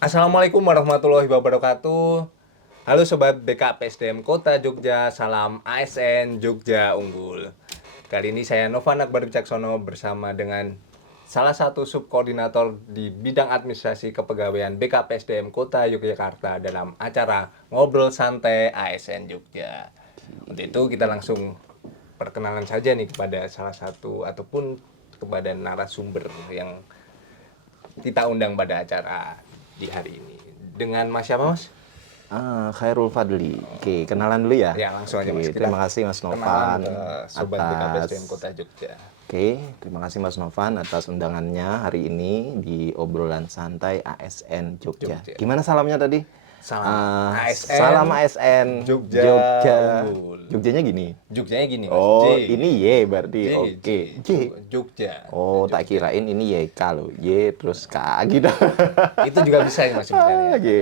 Assalamualaikum warahmatullahi wabarakatuh. Halo Sobat BKPSDM Kota Jogja, salam ASN Jogja Unggul. Kali ini saya Novan Akbar Wicaksono bersama dengan salah satu subkoordinator di bidang administrasi kepegawaian BKPSDM Kota Yogyakarta dalam acara Ngobrol Santai ASN Jogja. Untuk itu kita langsung perkenalan saja nih kepada salah satu ataupun kepada narasumber yang kita undang pada acara di hari ini. Dengan Mas siapa, Mas? Khairul Fadli. Oke, kenalan dulu ya. Ya, langsung aja Mas. Oke, terima kasih Mas Kenalan Novan ke Sobat BKPSDM Kota Jogja. Oke, terima kasih Mas Novan atas undangannya hari ini di obrolan santai ASN Jogja. Jogja. Gimana salamnya tadi? Salam ASN. Salam ASN Jogja Unggul. Jogjanya gini. Jogjanya gini, Mas. Oh, J. ini Y berarti. J, Oke. J. Jogja. Oh, tak kirain ini YK loh. Y terus K gitu. Itu juga bisa ya Mas sebenarnya. Oke.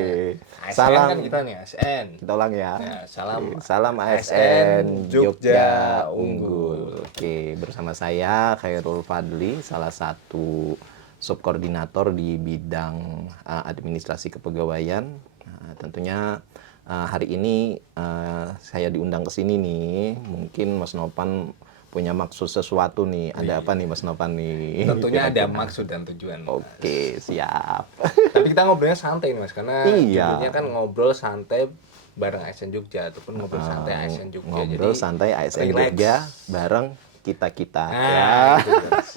ASN Salam kan kita nih ASN. Kita ulang ya. Ya, salam Salam ASN Jogja Unggul. Oke, bersama saya Khairul Fadli, salah satu subkoordinator di bidang administrasi kepegawaian. Nah, tentunya hari ini saya diundang ke sini nih. Mungkin Mas Novan punya maksud sesuatu nih. Ada apa nih Mas Novan nih? Tentunya ada maksud dan tujuan. Mas. Oke, siap. Tapi kita ngobrolnya santai nih Mas, karena Iya. judulnya kan ngobrol santai bareng ASN Jogja ataupun ngobrol santai ASN Jogja. Ngobrol Jadi santai ASN relax. Jogja bareng kita-kita. Nah, Ya. itu, Mas.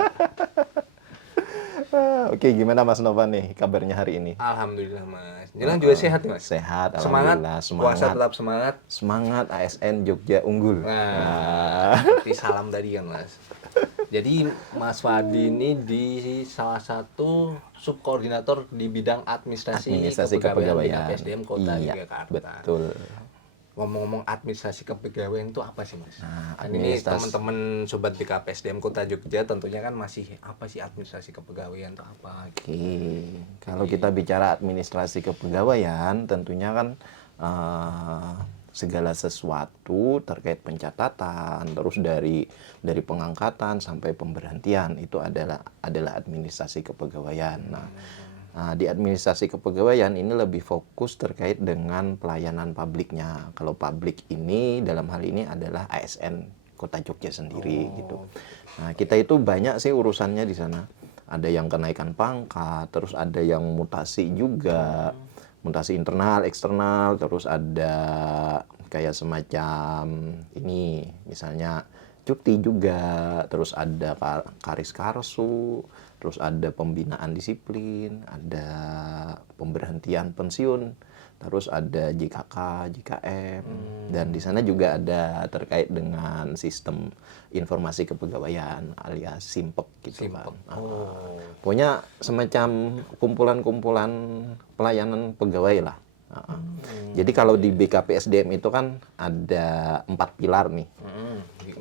Oke, gimana Mas Novan nih kabarnya hari ini? Alhamdulillah Mas. Jelang juga sehat nih Mas. Sehat, Semangat, alhamdulillah. puasa tetap semangat. Semangat ASN Jogja Unggul. Nah, seperti salam tadi kan Mas. Jadi Mas Fadi ini di salah satu subkoordinator di bidang administrasi Kepegawaian. BKPSDM Kota Iya, Yogyakarta. betul. Ngomong-ngomong administrasi kepegawaian itu apa sih Mas? Nah, Kan ini administrasi- teman-teman sobat BKPSDM Kota Jogja tentunya kan masih apa sih administrasi kepegawaian itu apa? Oke, kalau kita bicara administrasi kepegawaian, tentunya kan segala sesuatu terkait pencatatan, terus dari pengangkatan sampai pemberhentian itu adalah administrasi kepegawaian. Nah, di administrasi kepegawaian ini lebih fokus terkait dengan pelayanan publiknya. Kalau publik ini dalam hal ini adalah ASN Kota Jogja sendiri gitu. Nah, kita itu banyak sih urusannya di sana. Ada yang kenaikan pangkat, terus ada yang mutasi juga, mutasi internal, eksternal, terus ada kayak semacam ini, misalnya cuti juga, terus ada karis karsu, terus ada pembinaan disiplin, ada pemberhentian pensiun, terus ada JKK, JKM, dan di sana juga ada terkait dengan sistem informasi kepegawaian alias SIMPEK gitu kan. Pokoknya semacam kumpulan-kumpulan pelayanan pegawai lah. Jadi kalau di BKPSDM itu kan ada 4 pilar nih.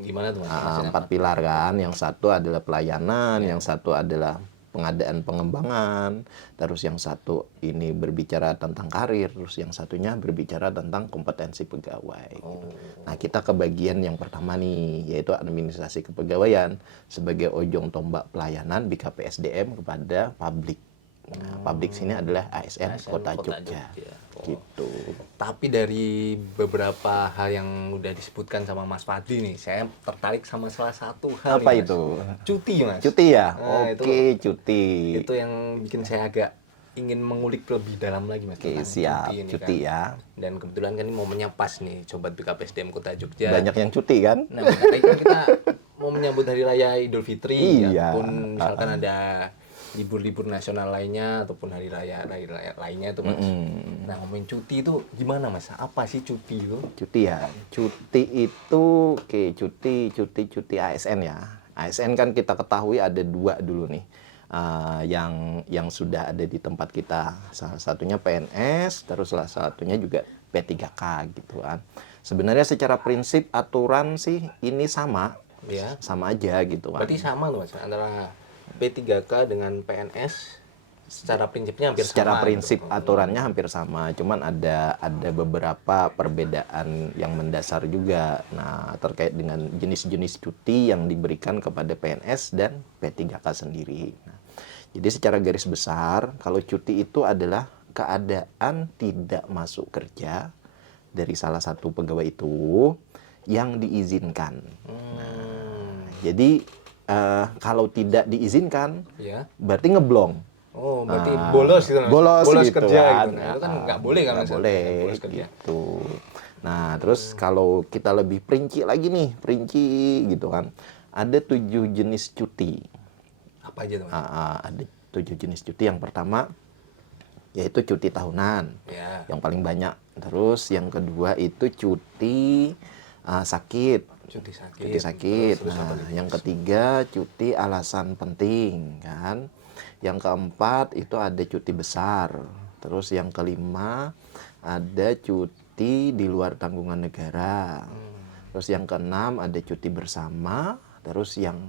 Gimana tuh Mas? 4 pilar kan, yang satu adalah pelayanan, yang satu adalah pengadaan pengembangan, terus yang satu ini berbicara tentang karir, terus yang satunya berbicara tentang kompetensi pegawai. Gitu. Nah, kita ke bagian yang pertama nih, yaitu administrasi kepegawaian sebagai ujung tombak pelayanan BKPSDM kepada publik. Nah, publik sini adalah ASN Kota Jogja. Gitu. Tapi dari beberapa hal yang udah disebutkan sama Mas Fadli nih, saya tertarik sama salah satu hal Apa nih, Mas. itu? Cuti, Mas. Cuti ya? Nah, Oke, cuti. Itu yang bikin saya agak ingin mengulik lebih dalam lagi Mas. Oke, tentang siap. ini Cuti kan. ya. Dan kebetulan kan ini momennya pas nih, Sobat BKPSDM Kota Jogja. Banyak yang cuti kan? Nah, makanya kan kita mau menyambut Hari Raya Idul Fitri, Iya. ataupun misalkan ada libur-libur nasional lainnya ataupun hari raya lainnya itu Mas. Nah, ngomongin cuti itu gimana Mas? Apa sih cuti itu? Cuti ya. Cuti itu oke, cuti ASN ya. ASN kan kita ketahui ada 2 dulu nih. Yang sudah ada di tempat kita. Salah satunya PNS, terus salah satunya juga P3K gitu kan. Sebenarnya secara prinsip aturan sih ini sama. Ya. Sama aja gitu kan. Berarti sama tuh Mas antara P3K dengan PNS secara prinsipnya hampir Secara sama. prinsip gitu. aturannya hampir sama, cuman ada beberapa perbedaan yang mendasar juga. Nah, terkait dengan jenis-jenis cuti yang diberikan kepada PNS dan P3K sendiri. Nah, jadi secara garis besar, kalau cuti itu adalah keadaan tidak masuk kerja dari salah satu pegawai itu yang diizinkan. Jadi kalau tidak diizinkan, Ya. berarti ngeblong. Oh, berarti bolos gitu. Bolos gitu kerja kan. gitu. Nah, itu kan nggak boleh kan Nggak Mas? boleh Bolos kerja. gitu. Nah, terus kalau kita lebih perinci lagi nih, perinci gitu kan. Ada 7 jenis cuti. Apa aja tuh, Mas? Ada 7 jenis cuti. Yang pertama yaitu cuti tahunan, Ya. yang paling banyak. Terus yang kedua itu cuti sakit. Cuti sakit. Cuti sakit. Terus apa Nah, lagi, yang Mas? ketiga cuti alasan penting kan. Yang keempat itu ada cuti besar. Terus yang kelima ada cuti di luar tanggungan negara. Terus yang keenam ada cuti bersama. Terus yang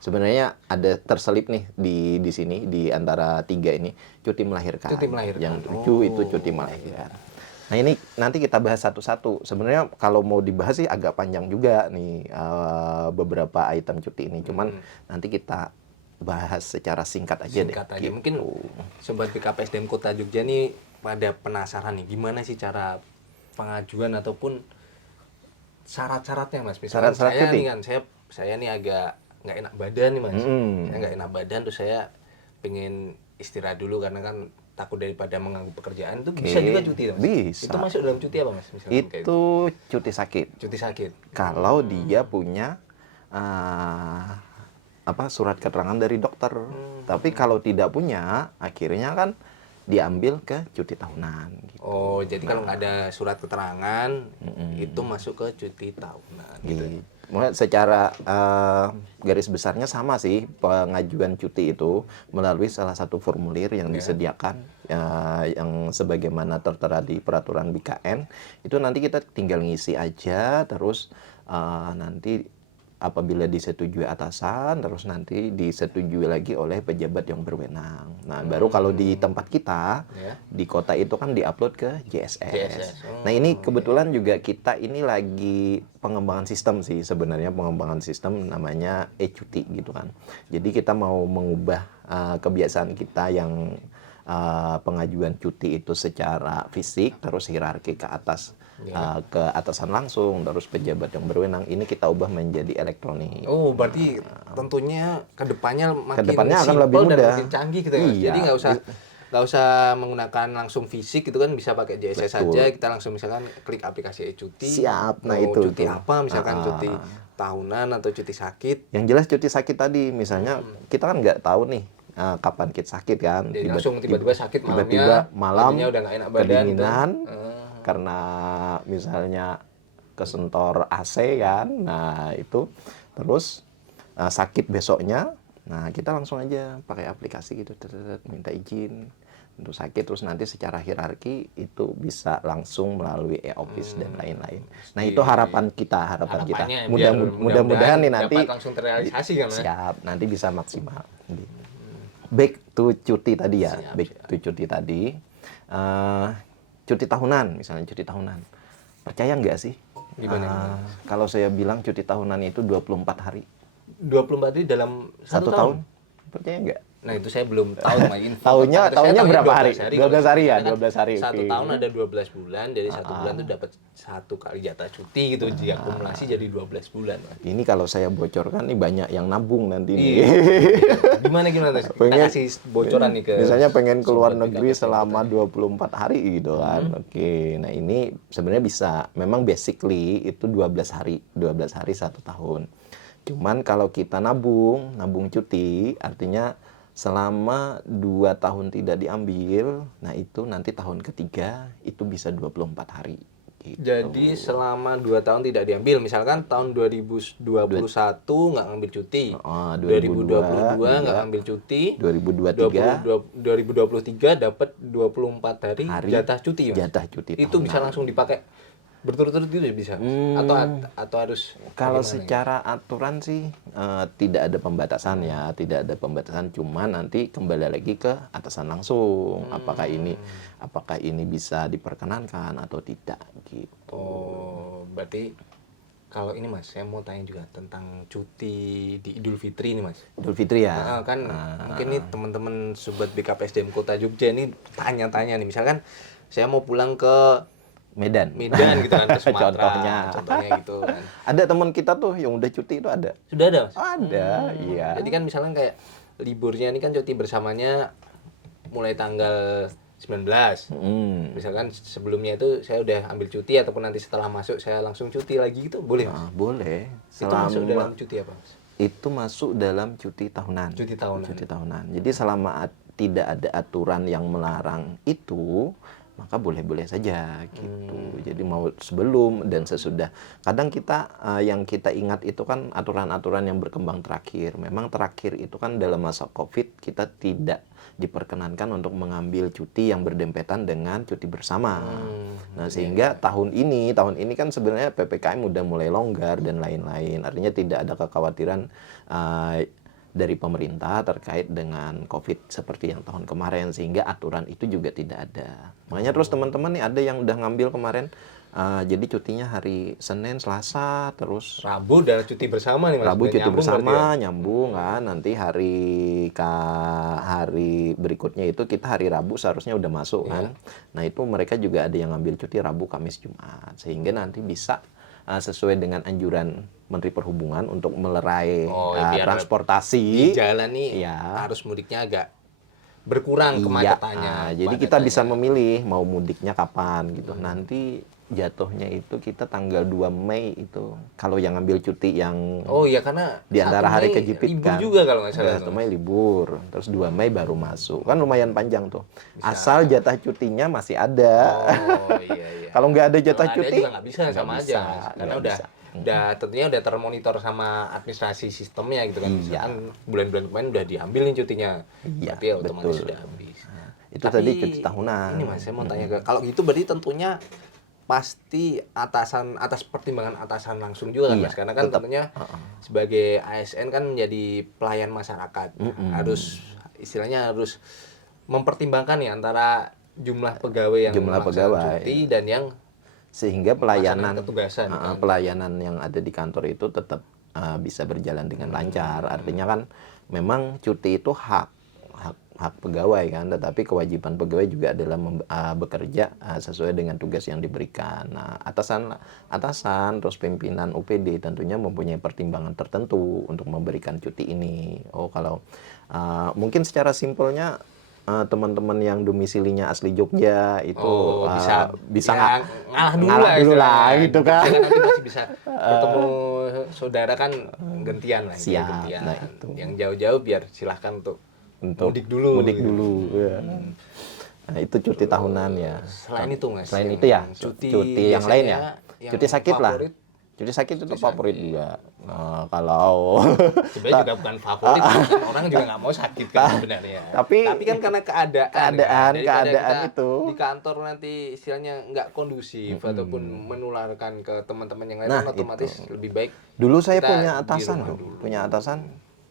sebenarnya ada terselip nih di sini di antara 3 ini cuti melahirkan. Cuti melahirkan. Yang 7 itu cuti melahirkan. Nah, ini nanti kita bahas satu-satu. Sebenarnya kalau mau dibahas sih agak panjang juga nih beberapa item cuti ini. Cuman nanti kita bahas secara singkat aja deh. Singkat aja. Gitu. Mungkin Sobat BKPSDM Kota Jogja nih pada penasaran nih gimana sih cara pengajuan ataupun syarat-syaratnya, Mas. Misalnya Syarat-syarat saya cuti. nih kan, saya nih agak nggak enak badan nih, Mas. Saya nggak enak badan terus saya pengen istirahat dulu karena kan takut daripada mengganggu pekerjaan itu bisa juga cuti, Mas. Bisa. Itu masuk dalam cuti apa, Mas? Misalnya kayak gitu. Itu cuti sakit. Cuti sakit. Kalau dia punya surat keterangan dari dokter. Tapi kalau tidak punya, akhirnya kan diambil ke cuti tahunan. Gitu. Oh, jadi kalau nggak ada surat keterangan itu masuk ke cuti tahunan. Gitu. Mulai secara garis besarnya sama sih pengajuan cuti itu melalui salah satu formulir yang disediakan yang sebagaimana tertera di peraturan BKN. Itu nanti kita tinggal ngisi aja, terus nanti apabila disetujui atasan, terus nanti disetujui lagi oleh pejabat yang berwenang. Nah, baru kalau di tempat kita, di kota itu kan diupload ke JSS. Nah, ini kebetulan juga kita ini lagi pengembangan sistem sih, sebenarnya pengembangan sistem namanya e-cuti gitu kan. Jadi kita mau mengubah kebiasaan kita yang pengajuan cuti itu secara fisik, terus hierarki ke atas, ke atasan langsung, terus pejabat yang berwenang, ini kita ubah menjadi elektronik. Oh, berarti tentunya kedepannya makin Kedepannya akan simpel lebih mudah dan makin canggih gitu ya, Mas. Iya. Jadi nggak usah menggunakan langsung fisik gitu kan, bisa pakai JSS Betul. saja, kita langsung misalkan klik aplikasi e-cuti. Siap. Nah, mau itu cuti tuh. apa misalkan cuti tahunan atau cuti sakit. Yang jelas cuti sakit tadi, misalnya kita kan nggak tahu nih kapan kita sakit kan. Jadi langsung tiba-tiba sakit malamnya, tiba-tiba malam paginya udah nggak enak badan kedinginan gitu. karena misalnya kesentor AC kan. Nah, itu terus sakit besoknya. Nah, kita langsung aja pakai aplikasi gitu, minta izin untuk sakit, terus nanti secara hierarki itu bisa langsung melalui e-office dan lain-lain. Nah, itu harapan kita. Harapannya biar Mudah-mudahan nih nanti dapat langsung terrealisasi kan, Mas? siap, nanti bisa maksimal. Back to cuti tadi ya, cuti tadi. Cuti tahunan, misalnya cuti tahunan. Percaya nggak sih? Gimana? Kalau saya bilang cuti tahunan itu 24 hari. 24 hari dalam Satu tahun? Percaya nggak? Nah, itu saya belum tahu info. Tahunnya berapa hari? 12 hari ya, Karena 12 hari. Satu Oke. tahun ada 12 bulan, jadi satu bulan tuh dapat satu kali jatah cuti gitu, jika akumulasi jadi 12 bulan. Mas. Ini kalau saya bocorkan nih banyak yang nabung nanti nih. Iya. Gimana Mas? Kita kasih bocoran nih ke Misalnya pengen keluar sobat negeri BKPSDM selama 24 hari gitu kan. Oke, nah ini sebenarnya bisa. Memang basically itu 12 hari satu tahun. Cuman kalau kita nabung cuti, artinya selama 2 tahun tidak diambil, nah itu nanti tahun ketiga itu bisa 24 hari. Gitu. Jadi selama 2 tahun tidak diambil, misalkan tahun 2021 nggak ngambil cuti, 2022 nggak ngambil cuti, 2023 dapat 24 hari jatah cuti, Mas. Jatah cuti Itu tahunan. bisa langsung dipakai berturut-turut gitu bisa, atau harus kalau bagaimana secara aturan sih tidak ada pembatasan ya, tidak ada pembatasan, cuma nanti kembali lagi ke atasan langsung apakah ini bisa diperkenankan atau tidak gitu. Oh, berarti kalau ini Mas, saya mau tanya juga tentang cuti di Idul Fitri nih Mas. Idul Fitri ya. Kan mungkin nih teman-teman sobat BKPSDM Kota Jogja ini tanya-tanya nih, misalkan saya mau pulang ke Medan. Medan gitu kan, ke Contohnya. Sumatera, contohnya gitu kan. Ada teman kita tuh yang udah cuti itu ada. Sudah ada Mas? Ada, iya. Jadi kan misalnya kayak liburnya ini kan cuti bersamanya mulai tanggal 19. Misalkan sebelumnya itu saya udah ambil cuti ataupun nanti setelah masuk saya langsung cuti lagi gitu, boleh Mas? Nah, boleh. Itu masuk dalam cuti apa Mas? Itu masuk dalam cuti tahunan. Cuti tahunan. Cuti tahunan. Jadi selama tidak ada aturan yang melarang itu, maka boleh-boleh saja gitu. Jadi mau sebelum dan sesudah. Kadang kita yang kita ingat itu kan aturan-aturan yang berkembang terakhir. Memang terakhir itu kan dalam masa Covid kita tidak diperkenankan untuk mengambil cuti yang berdempetan dengan cuti bersama. Nah, sehingga tahun ini kan sebenarnya PPKM udah mulai longgar dan lain-lain. Artinya tidak ada kekhawatiran dari pemerintah terkait dengan COVID seperti yang tahun kemarin, sehingga aturan itu juga tidak ada. Makanya terus teman-teman nih ada yang udah ngambil kemarin, jadi cutinya hari Senin, Selasa, terus Rabu udah cuti bersama nih Mas. Rabu Udah cuti nyambung bersama, berarti ya? nyambung kan. Nanti hari berikutnya itu kita hari Rabu seharusnya udah masuk kan. Nah itu mereka juga ada yang ngambil cuti Rabu, Kamis, Jumat, sehingga nanti bisa sesuai dengan anjuran Menteri Perhubungan untuk melerai biar transportasi di jalan nih Iya. arus mudiknya agak berkurang kemacetannya. Jadi kita bisa memilih mau mudiknya kapan gitu. Nanti jatuhnya itu kita tanggal 2 Mei itu. Kalau yang ngambil cuti yang Oh iya, karena di antara 1 hari Mei kejepit libur kan. juga kalau nggak salah. 1 Mei libur, terus 2 Mei baru masuk. Kan lumayan panjang tuh. Asal jatah cutinya masih ada. Oh iya. Kalau nggak ada jatah Kalau ada cuti, juga nggak bisa, sama nggak aja bisa, Mas. Karena nggak udah bisa. tentunya udah termonitor sama administrasi sistemnya gitu kan. Iya. Misalkan bulan-bulan kemarin udah diambil nih cutinya. Iya, Berarti ya otomatis betul. sudah habis. Itu tadi cuti tahunan. Ini Mas, saya mau tanya ke kalau gitu berarti tentunya pasti atas pertimbangan atasan langsung juga kan Iya, Mas, karena kan tetap. tentunya sebagai ASN kan menjadi pelayan masyarakat, harus istilahnya harus mempertimbangkan nih antara jumlah pegawai yang Jumlah melaksanakan pegawai. cuti dan yang Sehingga pelayanan ketugasan kan. pelayanan yang ada di kantor itu tetap bisa berjalan dengan lancar. Artinya kan memang cuti itu hak pegawai kan, tetapi kewajiban pegawai juga adalah bekerja sesuai dengan tugas yang diberikan. Nah, atasan terus pimpinan UPD tentunya mempunyai pertimbangan tertentu untuk memberikan cuti ini. Oh, kalau mungkin secara simpelnya teman-teman yang domisilinya asli Jogja itu bisa ya, ngalah dulu lah gitu kan. Jangan nanti masih bisa bertemu saudara kan gantian lah, Siap, gantian. nah itu. Yang jauh-jauh biar silahkan untuk mudik Mudik gitu. dulu. Ya. Nah, itu cuti tahunan ya. Selain itu Mas, Selain yang itu ya, cuti yang lain ya. yang Cuti sakit lah. favorit, Cuti sakit itu favorit juga. Nah, kalau sebenarnya juga bukan favorit, kan orang juga nggak mau sakit kan sebenarnya. Tapi kan karena keadaan kan. Daripada keadaan kita itu. di kantor nanti istilahnya nggak kondusif ataupun menularkan ke teman-teman yang lain, Nah, kan otomatis lebih baik. dulu saya kita punya di atasan rumah tuh, dulu. punya atasan,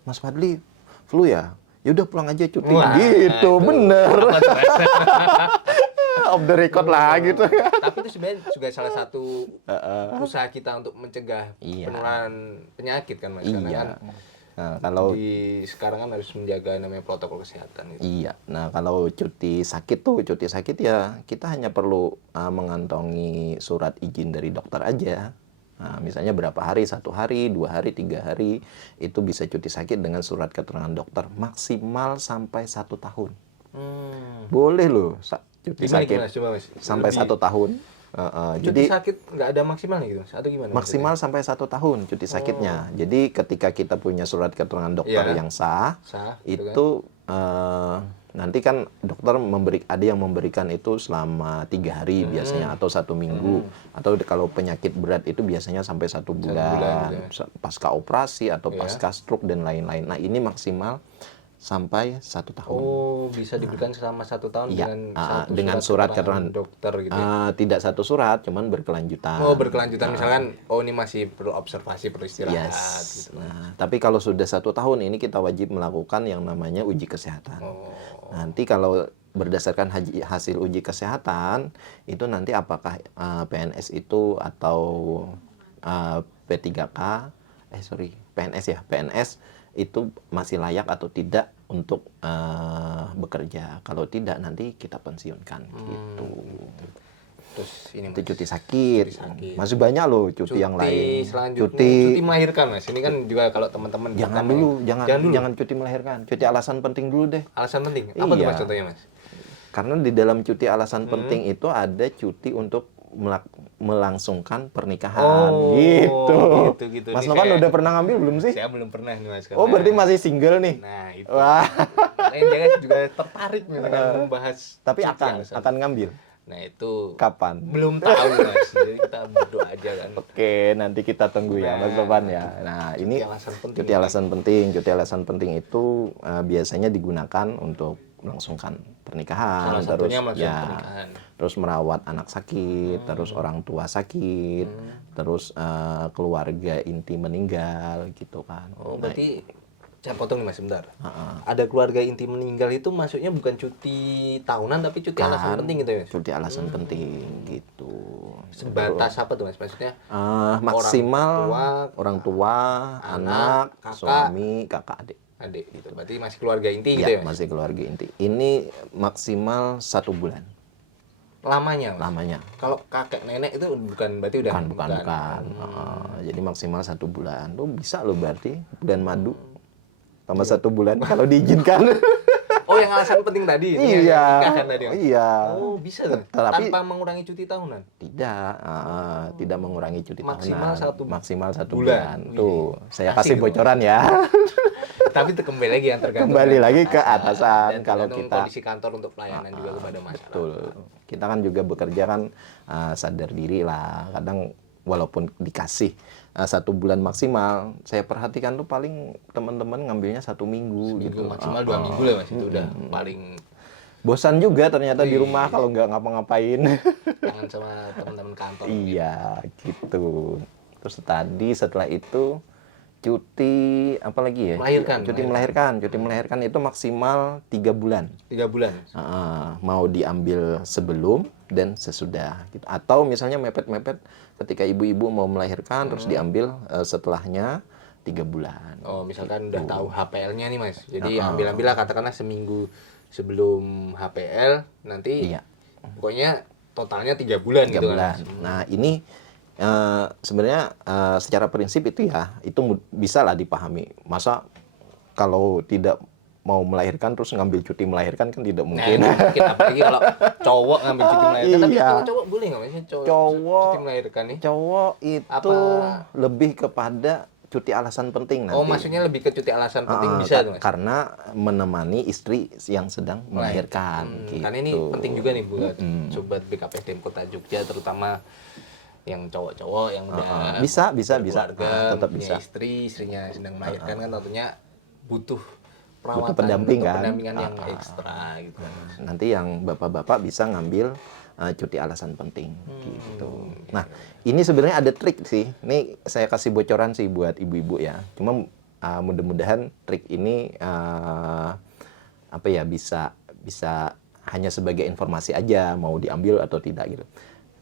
Mas Fadli, flu ya? Ya udah pulang aja cuti Wah, gitu, itu bener. apa tuh, Mas? Off the record lah gitu. Tapi itu sebenarnya juga salah satu usaha kita untuk mencegah Iya. penularan penyakit kan Mas. Karena Iya. kan Nah, kalau sekarang kan harus menjaga namanya protokol kesehatan itu. Iya, nah kalau cuti sakit ya kita hanya perlu mengantongi surat izin dari dokter aja. Nah, misalnya berapa hari, 1 hari, 2 hari, 3 hari, itu bisa cuti sakit dengan surat keterangan dokter maksimal sampai 1 tahun. Boleh loh cuti Gimana, sakit coba Mas? sampai Lebih- 1 tahun. Cuti Jadi sakit nggak ada maksimalnya gitu Mas? Atau gimana? maksimal sampai 1 tahun cuti sakitnya. Jadi ketika kita punya surat keterangan dokter Iya. yang sah, Sah, gitu kan? itu nanti kan dokter ada yang memberikan itu selama 3 hari biasanya atau 1 minggu atau kalau penyakit berat itu biasanya sampai 1 bulan, gitu pasca operasi atau Iya. pasca stroke dan lain-lain. Nah ini maksimal sampai 1 tahun. Oh, bisa diberikan selama 1 tahun Iya, dengan dengan surat keterangan dokter gitu. Ya? Tidak 1 surat, cuman berkelanjutan. Oh, berkelanjutan misalkan ini masih perlu observasi, perlu istirahat Yes. gitu. Nah, tapi kalau sudah 1 tahun ini kita wajib melakukan yang namanya uji kesehatan. Oh. Nanti kalau berdasarkan hasil uji kesehatan itu nanti apakah PNS itu atau P3K, PNS ya, PNS itu masih layak atau tidak untuk bekerja. Kalau tidak nanti kita pensiunkan gitu. Terus ini Itu Mas, cuti sakit. Masih banyak loh cuti yang lain. selanjutnya cuti melahirkan Mas. Ini kan juga kalau teman-teman Jangan kita dulu, dulu. jangan cuti melahirkan. Cuti alasan penting dulu deh. Alasan penting. Apa tuh Iya. Mas contohnya Mas? Karena di dalam cuti alasan penting itu ada cuti untuk melangsungkan pernikahan gitu. gitu. Mas Ini Novan saya- udah pernah ngambil belum sih? Saya belum pernah nih Mas. Oh, berarti masih single nih. Nah, itu. Wah, Lain jangan juga tertarik nih dengan membahas tapi cuti akan alasan. ngambil. Nah, itu Kapan? belum tahu Mas. Jadi kita berdoa aja kan. Oke, nanti kita tunggu ya, Mas Novan ya. Nah, ini alasan penting. cuti alasan penting. Cuti alasan penting itu biasanya digunakan untuk melangsungkan pernikahan, Salah terus satunya melangsungkan ya, pernikahan. terus merawat anak sakit, terus orang tua sakit, terus keluarga inti meninggal gitu kan. Oh, berarti saya potong nih Mas sebentar. Ada keluarga inti meninggal itu maksudnya bukan cuti tahunan tapi cuti alasan Kan, penting gitu ya Mas? cuti alasan penting gitu. Sebatas apa tuh Mas? Maksudnya Maksimal orang tua, anak, anak, kakak. suami, kakak, adik. adik gitu. Berarti masih keluarga inti gitu Ya, ya Mas? masih keluarga inti. Ini maksimal 1 bulan Lamanya Mas? lamanya. Kalau kakek nenek itu bukan berarti udah Bukan. Jadi maksimal 1 bulan. Tuh bisa loh berarti bulan madu tambah 1 bulan kalau diizinkan. Oh, yang alasan penting tadi ini yang Iya, nikahan tadi Mas? iya. Oh, bisa tuh. Tetapi- Tanpa mengurangi cuti tahunan. Tidak mengurangi cuti Maksimal tahunan. 1 Maksimal 1 bulan. bulan. Tuh, saya Asik kasih tuh. bocoran ya. Tapi itu kembali lagi yang tergantung Kembali dengan lagi ke atasan. dan Kalau tergantung kita kondisi kantor untuk pelayanan juga kepada masyarakat. betul. Kita kan juga bekerja kan sadar diri lah. Kadang walaupun dikasih 1 bulan maksimal, saya perhatikan tuh paling teman-teman ngambilnya 1 minggu Minggu gitu. maksimal 2 minggu lah Mas, itu udah paling Bosan juga ternyata di rumah kalau nggak ngapa-ngapain. kangen sama teman-teman kantor. Iya, gitu. Terus tadi setelah itu cuti apa lagi ya? Melahirkan, Cuti melahirkan itu maksimal 3 bulan. 3 bulan. Mau diambil sebelum dan sesudah gitu. Atau misalnya mepet-mepet ketika ibu-ibu mau melahirkan terus diambil setelahnya 3 bulan. Oh, misalkan udah tahu HPL-nya nih Mas. Jadi ambil-ambil lah katakanlah seminggu sebelum HPL nanti Iya. pokoknya totalnya 3 bulan 3 gitu bulan. kan. Mas. Nah, ini sebenarnya secara prinsip itu ya, itu bisa lah dipahami. Masa kalau tidak mau melahirkan terus ngambil cuti melahirkan kan tidak Nah, mungkin. mungkin apalagi kalau cowok ngambil cuti melahirkan, tapi Iya. kalau cowok boleh nggak Mas? Cowok- cuti melahirkan nih. Cowok itu Apa- lebih kepada cuti alasan penting nanti. Oh, maksudnya lebih ke cuti alasan penting bisa tuh Mas. Karena menemani istri yang sedang melahirkan gitu. Karena ini penting juga nih buat sobat BKPSDM Kota Jogja, terutama yang cowok-cowok yang udah Bisa. berkeluarga, Tetap punya bisa. istri, istrinya sedang melahirkan kan tentunya butuh perawatan, Butuh pendamping butuh kan? pendampingan yang ekstra gitu kan. Nanti yang bapak-bapak bisa ngambil cuti alasan penting gitu. Nah, ini sebenarnya ada trik sih. Ini saya kasih bocoran sih buat ibu-ibu ya. Cuma mudah-mudahan trik ini bisa hanya sebagai informasi aja mau diambil atau tidak gitu.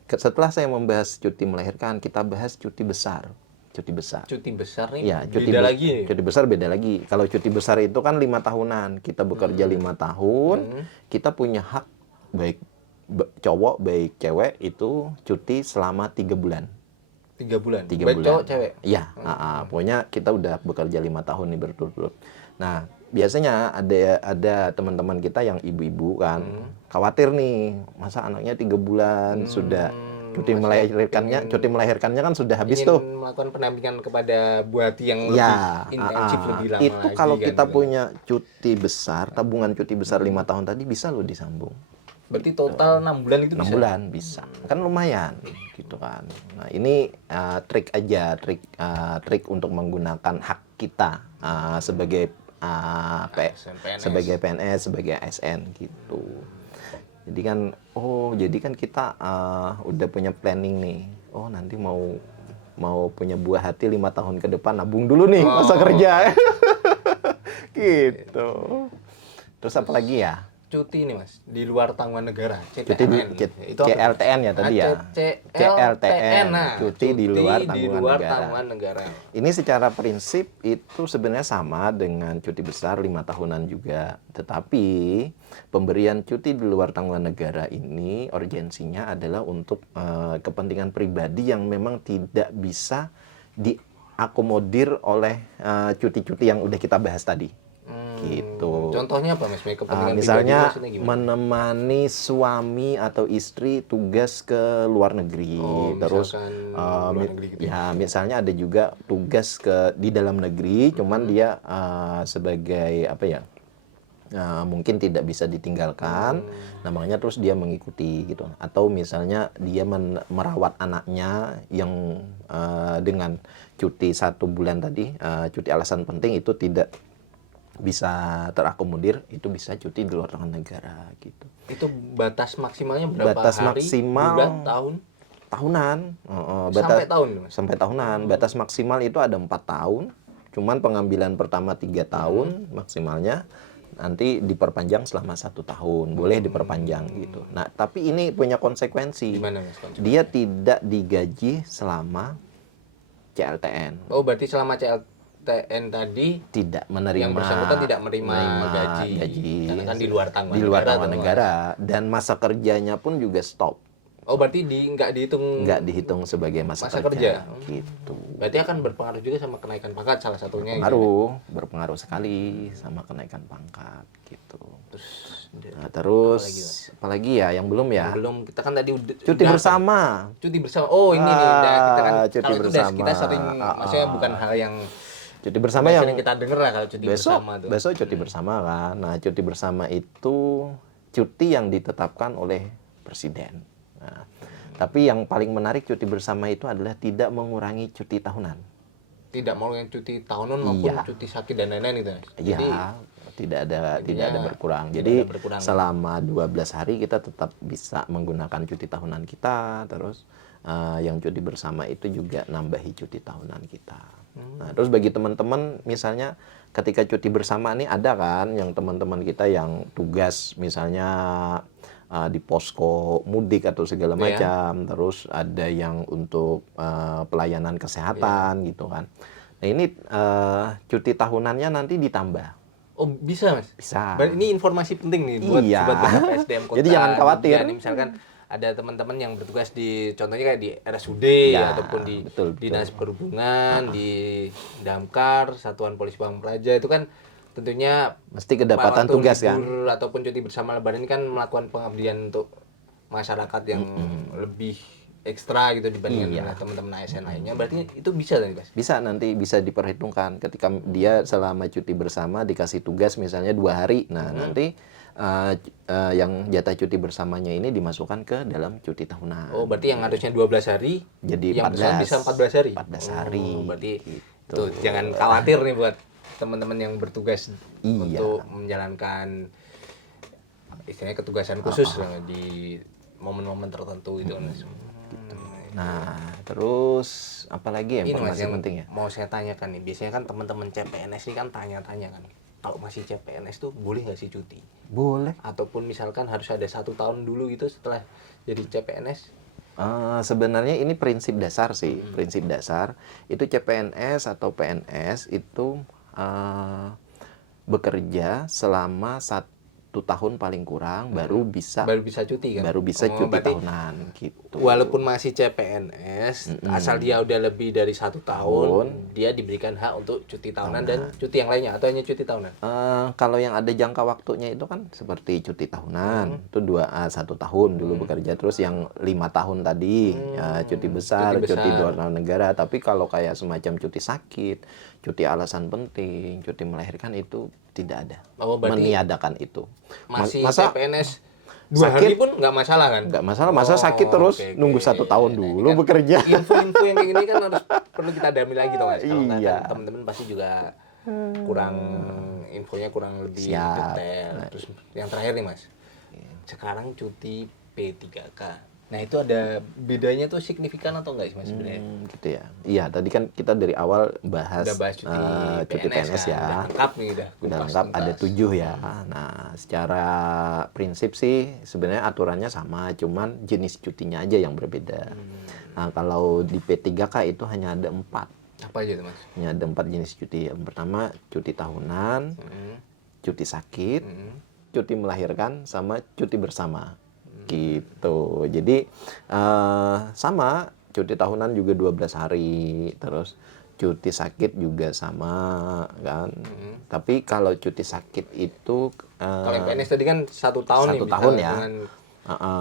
Setelah saya membahas cuti melahirkan, kita bahas cuti besar. Cuti besar. Cuti besar nih Ya, beda lagi nih. Cuti besar beda lagi. Kalau cuti besar itu kan 5 tahunan. Kita bekerja 5 tahun, kita punya hak baik cowok baik cewek itu cuti selama 3 bulan. 3 bulan. 3 Baik bulan. cowok cewek. Iya, pokoknya kita udah bekerja 5 tahun nih berturut-turut. Nah, biasanya ada teman-teman kita yang ibu-ibu kan khawatir nih, masa anaknya 3 bulan sudah cuti melahirkannya kan sudah habis Ingin tuh. melakukan pendampingan kepada buati yang lebih Ya, intensif lebih lama itu lagi kalau kan, kita gitu. punya cuti besar, tabungan cuti besar 5 tahun tadi bisa loh disambung. Berarti total 6 bulan itu 6 bisa. bulan bisa. Kan lumayan gitu kan. Nah, ini trik aja, trik untuk menggunakan hak kita sebagai PNS. sebagai PNS, sebagai ASN gitu. Jadi kan kita udah punya planning nih. Oh, nanti mau punya buah hati 5 tahun ke depan, nabung dulu nih masa kerja. Gitu. Terus apa lagi ya? cuti ini Mas di luar tanggungan negara, Cuti CTN. Itu apa, Mas? CLTN ya tadi ya. CLTN. Nah, cuti di luar tanggungan negara. tanggungan negara. Ini secara prinsip itu sebenarnya sama dengan cuti besar 5 tahunan juga. Tetapi pemberian cuti di luar tanggungan negara ini urgensinya adalah untuk kepentingan pribadi yang memang tidak bisa diakomodir oleh cuti-cuti yang udah kita bahas tadi. Gitu. Contohnya apa Mas? Kepentingan Misalnya pribadi maksudnya gimana? menemani suami atau istri tugas ke luar negeri, terus Misalkan luar negeri gitu. ya misalnya ada juga tugas di dalam negeri, cuman dia sebagai apa ya, mungkin tidak bisa ditinggalkan, namanya terus dia mengikuti gitu. Atau misalnya dia merawat anaknya yang dengan cuti 1 bulan tadi, cuti alasan penting itu tidak bisa terakomodir, itu bisa cuti di luar tanggungan negara gitu. Itu batas maksimalnya berapa Batas hari? maksimal Bulan, tahun? Tahunan. Sampai tahun Mas? Sampai tahunan. Batas maksimal itu ada 4 tahun. Cuman pengambilan pertama 3 tahun maksimalnya, nanti diperpanjang selama 1 tahun. Boleh diperpanjang gitu. Nah, tapi ini punya konsekuensi. Gimana Mas konsekuensinya? Dia tidak digaji selama CLTN. Oh, berarti selama CLTN tadi Tidak menerima, yang bersangkutan tidak menerima gaji. Karena kan di luar tanggungan di luar negara tanggungan tuh, negara, dan masa kerjanya pun juga stop, Oh, berarti nggak dihitung. nggak dihitung sebagai masa Masa kerja. kerja. Gitu. Berarti akan berpengaruh juga sama kenaikan pangkat salah satunya. Berpengaruh sekali sama kenaikan pangkat gitu. Terus Terus apalagi ya yang belum ya? belum, kita kan tadi Cuti bersama. Cuti bersama. Oh, ini nih udah kita kan Cuti kalau itu udah bersama. kita sering maksudnya bukan hal yang Cuti bersama udah yang sering kita denger lah kalau cuti bersama tuh. besok cuti bersama kan. Nah, cuti bersama itu cuti yang ditetapkan oleh presiden. Nah, tapi yang paling menarik cuti bersama itu adalah tidak mengurangi cuti tahunan. Tidak mau yang cuti tahunan maupun Iya. cuti sakit dan lain-lain itu. Iya, Jadi tidak ada berkurang. tidak Jadi ada berkurang. selama 12 hari kita tetap bisa menggunakan cuti tahunan kita, terus yang cuti bersama itu juga nambahi cuti tahunan kita. Nah, terus bagi teman-teman misalnya ketika cuti bersama nih ada kan yang teman-teman kita yang tugas misalnya di posko mudik atau segala macam, terus ada yang untuk pelayanan kesehatan gitu kan. Nah, ini cuti tahunannya nanti ditambah. Oh, bisa Mas? Bisa. Berarti ini informasi penting nih buat Iya. sobat PSDM Kota. Jadi jangan khawatir. Jogja nih, misalkan ada teman-teman yang bertugas di contohnya kayak di RSUD Ya, ataupun di betul. Dinas Perhubungan, di Damkar, Satuan Polisi Pamung Praja, itu kan tentunya Mesti kedapatan waktu tugas kan. libur ataupun cuti bersama lebaran ini kan melakukan pengabdian untuk masyarakat yang lebih ekstra gitu dibandingkan dengan teman-teman ASN lainnya. Berarti itu bisa tadi Mas? Bisa, nanti bisa diperhitungkan ketika dia selama cuti bersama dikasih tugas misalnya 2 hari. Nah, nanti yang jatah cuti bersamanya ini dimasukkan ke dalam cuti tahunan. Oh, berarti yang harusnya 12 hari Jadi yang 14 bisa 14 hari. 14 hari. Oh, berarti gitu. tuh jangan khawatir nih buat teman-teman yang bertugas Iya. untuk menjalankan istilahnya ketugasan khusus lah di momen-momen tertentu gitu Mas. Nah, terus apalagi ya Ini Mas informasi yang penting ya? mau saya tanyakan nih. Biasanya kan teman-teman CPNS ini kan tanya-tanya kan. Kalau masih CPNS tuh boleh nggak sih cuti? Boleh. Ataupun misalkan harus ada 1 tahun dulu gitu setelah jadi CPNS? Sebenarnya ini prinsip dasar sih. Prinsip dasar itu CPNS atau PNS itu bekerja selama 1 tahun paling kurang baru bisa cuti kan? cuti berarti tahunan gitu. walaupun masih CPNS, asal dia udah lebih dari 1 tahun, dia diberikan hak untuk cuti tahunan dan cuti yang lainnya, atau hanya cuti tahunan? Kalau yang ada jangka waktunya itu kan seperti cuti tahunan, itu 1 tahun dulu bekerja, terus yang 5 tahun tadi cuti besar, cuti luar negara. Tapi kalau kayak semacam cuti sakit, cuti alasan penting, cuti melahirkan itu tidak ada. Oh, berarti Meniadakan itu. masih Masa CPNS 2 sakit? hari pun nggak masalah kan? Nggak masalah, masa sakit terus oke. nunggu 1 tahun Nah, ini dulu kan bekerja. Info-info yang kayak gini kan harus perlu kita dalami lagi toh Mas. Kalau nggak Iya. kan teman-teman pasti juga kurang infonya kurang lebih Siap. detail. Terus yang terakhir nih Mas, sekarang cuti P3K Nah itu ada bedanya tuh signifikan atau enggak sih Mas sebenarnya? Gitu ya. Iya, tadi kan kita dari awal bahas Udah bahas cuti cuti PNS PNS kan, udah ya. lengkap nih, udah Udah kupas lengkap ada tuntas. 7 ya. Nah, secara prinsip sih sebenarnya aturannya sama, cuman jenis cutinya aja yang berbeda. Nah, kalau di P3K itu hanya ada 4. Apa aja tuh Mas? Hanya ada 4 jenis cuti. Yang pertama cuti tahunan, cuti sakit, cuti melahirkan, sama cuti bersama. Gitu. Jadi sama, cuti tahunan juga 12 hari, terus cuti sakit juga sama kan. Tapi kalau cuti sakit itu Kalau yang PNS tadi kan 1 tahun nih 1 bisa tahun ya. dengan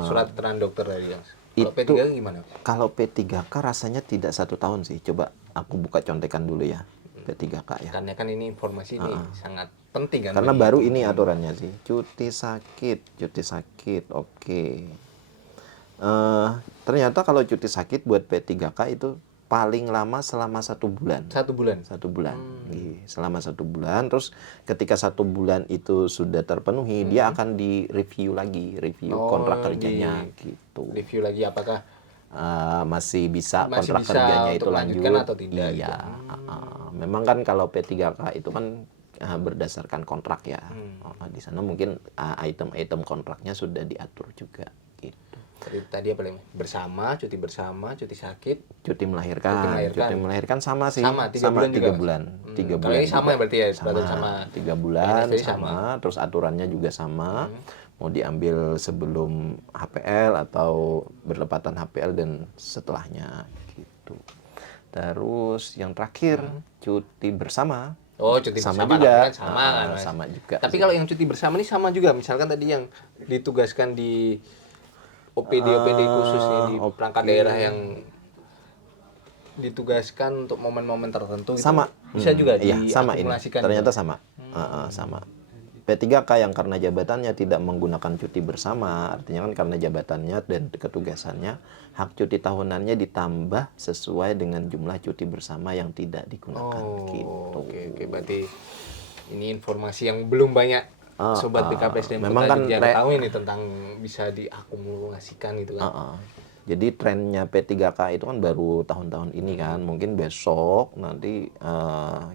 surat keterangan dokter tadi Mas. Kalau Itu P3 gimana? kalau P3K rasanya tidak 1 tahun sih. Coba aku buka contekan dulu ya. P3K ya. Karena kan ini informasi ini sangat penting kan Karena bagi baru ini teman-teman. aturannya sih. Cuti sakit. Oke. Ternyata kalau cuti sakit buat P3K itu paling lama selama 1 bulan. 1 bulan. 1 bulan. Selama 1 bulan. Terus ketika 1 bulan itu sudah terpenuhi, dia akan direview lagi, review kontrak kerjanya gitu. Review lagi apakah Masih bisa masih kontrak bisa kerjanya itu untuk lanjut melanjutkan atau tidak iya gitu. memang kan kalau P3K itu kan berdasarkan kontrak ya. Di sana mungkin item-item kontraknya sudah diatur juga gitu. Tadi apa lagi? Cuti bersama, cuti sakit, Cuti melahirkan sama sih, sama 3 bulan juga. 3 bulan. 3 Kalau bulan ini sama juga. ya berarti ya, sepadan sama 3 bulan PNS tadi sama, terus aturannya juga sama. Mau diambil sebelum HPL atau bertepatan HPL dan setelahnya gitu. Terus yang terakhir cuti bersama. Oh, cuti Sama bersama juga. kan sama kan, Mas. Sama juga Tapi sih. kalau yang cuti bersama ini sama juga, misalkan tadi yang ditugaskan di OPD khususnya di perangkat daerah yang ditugaskan untuk momen-momen tertentu gitu. Sama. Bisa juga Iya, sama ini. diakumulasikan Ternyata gitu. sama. Sama. P3K yang karena jabatannya tidak menggunakan cuti bersama, artinya kan karena jabatannya dan ketugasannya, hak cuti tahunannya ditambah sesuai dengan jumlah cuti bersama yang tidak digunakan gitu. Oke, berarti ini informasi yang belum banyak sobat BKPSDM Memang Kota kan Jogja ketahui nih tentang bisa diakumulasikan gitu kan. Jadi trennya P3K itu kan baru tahun-tahun ini kan, mungkin besok nanti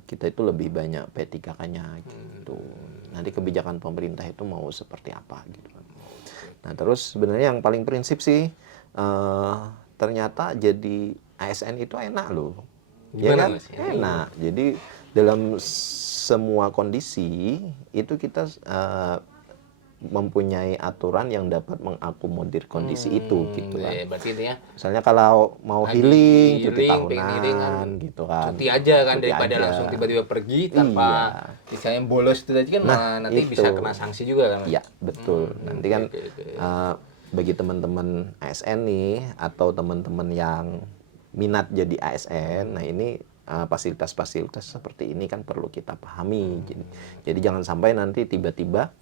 kita itu lebih banyak P3K-nya gitu. Nanti kebijakan pemerintah itu mau seperti apa gitu kan. Nah terus sebenarnya yang paling prinsip sih ternyata jadi ASN itu enak loh. Ya Gimana, kan? Mas? Enak. Jadi dalam semua kondisi itu kita mempunyai aturan yang dapat mengakomodir kondisi itu gitu kan. Berarti intinya Misalnya kalau mau lagi healing, cuti healing, pengen healing kan, tahunan gitu kan. cuti aja kan Cuti daripada aja. langsung tiba-tiba pergi tanpa misalnya bolos itu tadi kan malah nanti itu. bisa kena sanksi juga kan. Mas? Iya, betul. Nanti kan oke. bagi teman-teman ASN nih atau teman-teman yang minat jadi ASN, nah ini fasilitas-fasilitas seperti ini kan perlu kita pahami. Jadi jangan sampai nanti tiba-tiba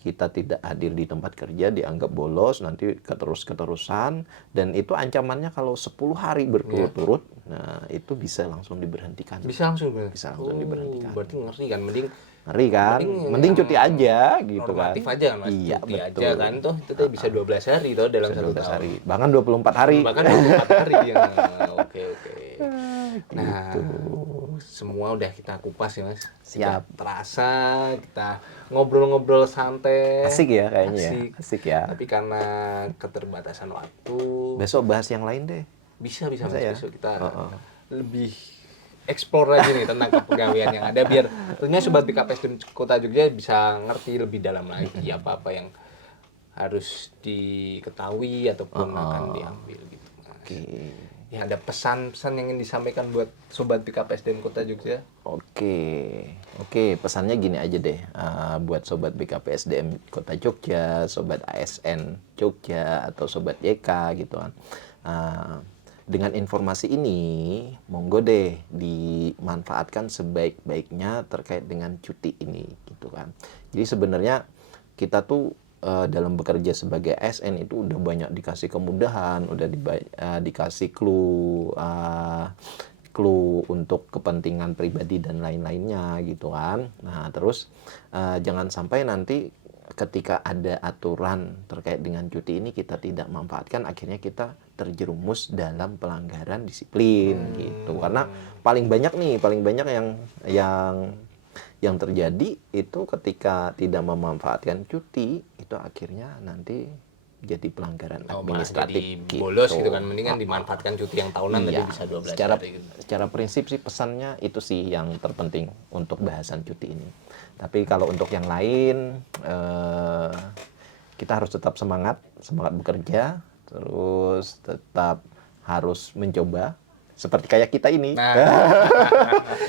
kita tidak hadir di tempat kerja dianggap bolos, nanti keterusan dan itu ancamannya kalau 10 hari berturut-turut, nah itu bisa langsung diberhentikan. Bisa langsung diberhentikan. Berarti ngerti kan, mending Ngeri kan? Mending cuti aja gitu kan. normatif aja kan Mas. Iya, cuti betul. aja kan tuh itu tadi bisa 12 hari tuh dalam Bisa 1 12 tahun. hari, bahkan 24 hari. Bahkan 24 hari ya. Oke. Nah, Gitu. semua udah kita kupas ya Mas. Siap. Tidak terasa kita ngobrol-ngobrol santai. Asik ya kayaknya ya. Asik ya. Tapi karena keterbatasan waktu, Besok bahas yang lain deh. bisa Mas, ya? besok kita lebih explore lagi nih tentang kepegawaian yang ada biar tentunya sobat BKPSDM Kota Jogja bisa ngerti lebih dalam lagi apa-apa yang harus diketahui ataupun akan diambil gitu Mas. Oke. Ya ada pesan-pesan yang ingin disampaikan buat sobat BKPSDM Kota Jogja? Oke, pesannya gini aja deh, buat sobat BKPSDM Kota Jogja, sobat ASN Jogja atau sobat YK gitu kan. Dengan informasi ini, monggo deh dimanfaatkan sebaik-baiknya terkait dengan cuti ini gitu kan. Jadi sebenarnya kita tuh dalam bekerja sebagai ASN itu udah banyak dikasih kemudahan, udah dikasih clue untuk kepentingan pribadi dan lain-lainnya gitu kan. Nah terus jangan sampai nanti ketika ada aturan terkait dengan cuti ini kita tidak manfaatkan, akhirnya kita terjerumus dalam pelanggaran disiplin gitu. Karena paling banyak yang terjadi itu ketika tidak memanfaatkan cuti itu akhirnya nanti jadi pelanggaran administratif jadi bolos gitu kan, mendingan dimanfaatkan cuti yang tahunan tadi Iya, bisa 12 secara hari gitu. secara prinsip sih pesannya itu sih yang terpenting untuk bahasan cuti ini. Tapi kalau untuk yang lain kita harus tetap semangat bekerja, terus tetap harus mencoba seperti kayak kita ini. Nah,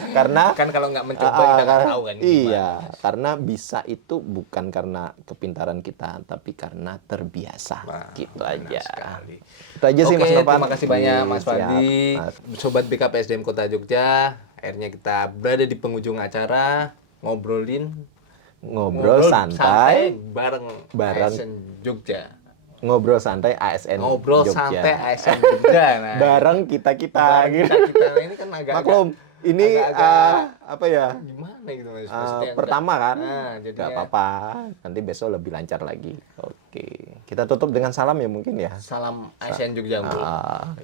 Karena kan kalau nggak mencoba kita nggak tahu kan gimana. iya, karena bisa itu bukan karena kepintaran kita, tapi karena terbiasa. Wah, Gitu benar aja. sekali. Itu aja sih Oke, Mas Novan. terima kasih banyak Mas Siap, Fadli. Mas. Sobat BKPSDM Kota Jogja, akhirnya kita berada di penghujung acara Ngobrol santai, bareng bareng ASN Jogja. ngobrol santai ASN Ngobrol Jogja. santai ASN Jogja. Nah, Bareng kita gitu. kita ini kan agak Maklum, ini apa ya? gimana gitu Mas? Maksudnya Pertama kan, Nah, nggak jadinya apa-apa. Nanti besok lebih lancar lagi. Oke, kita tutup dengan salam ya mungkin ya. salam ASN Jogja. Bro.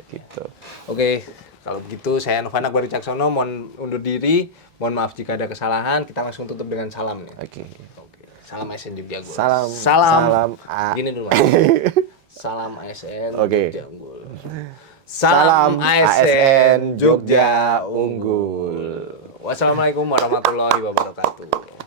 Gitu. Oke, kalau begitu saya Novan Akbar Wicaksono mohon undur diri. Mohon maaf jika ada kesalahan. Kita langsung tutup dengan salam nih. Oke. Oke. Salam ASN Jogja Unggul. Salam. Gini dulu Mas. Salam ASN Oke. Jogja Unggul. Salam ASN Jogja Unggul. Wassalamualaikum warahmatullahi wabarakatuh.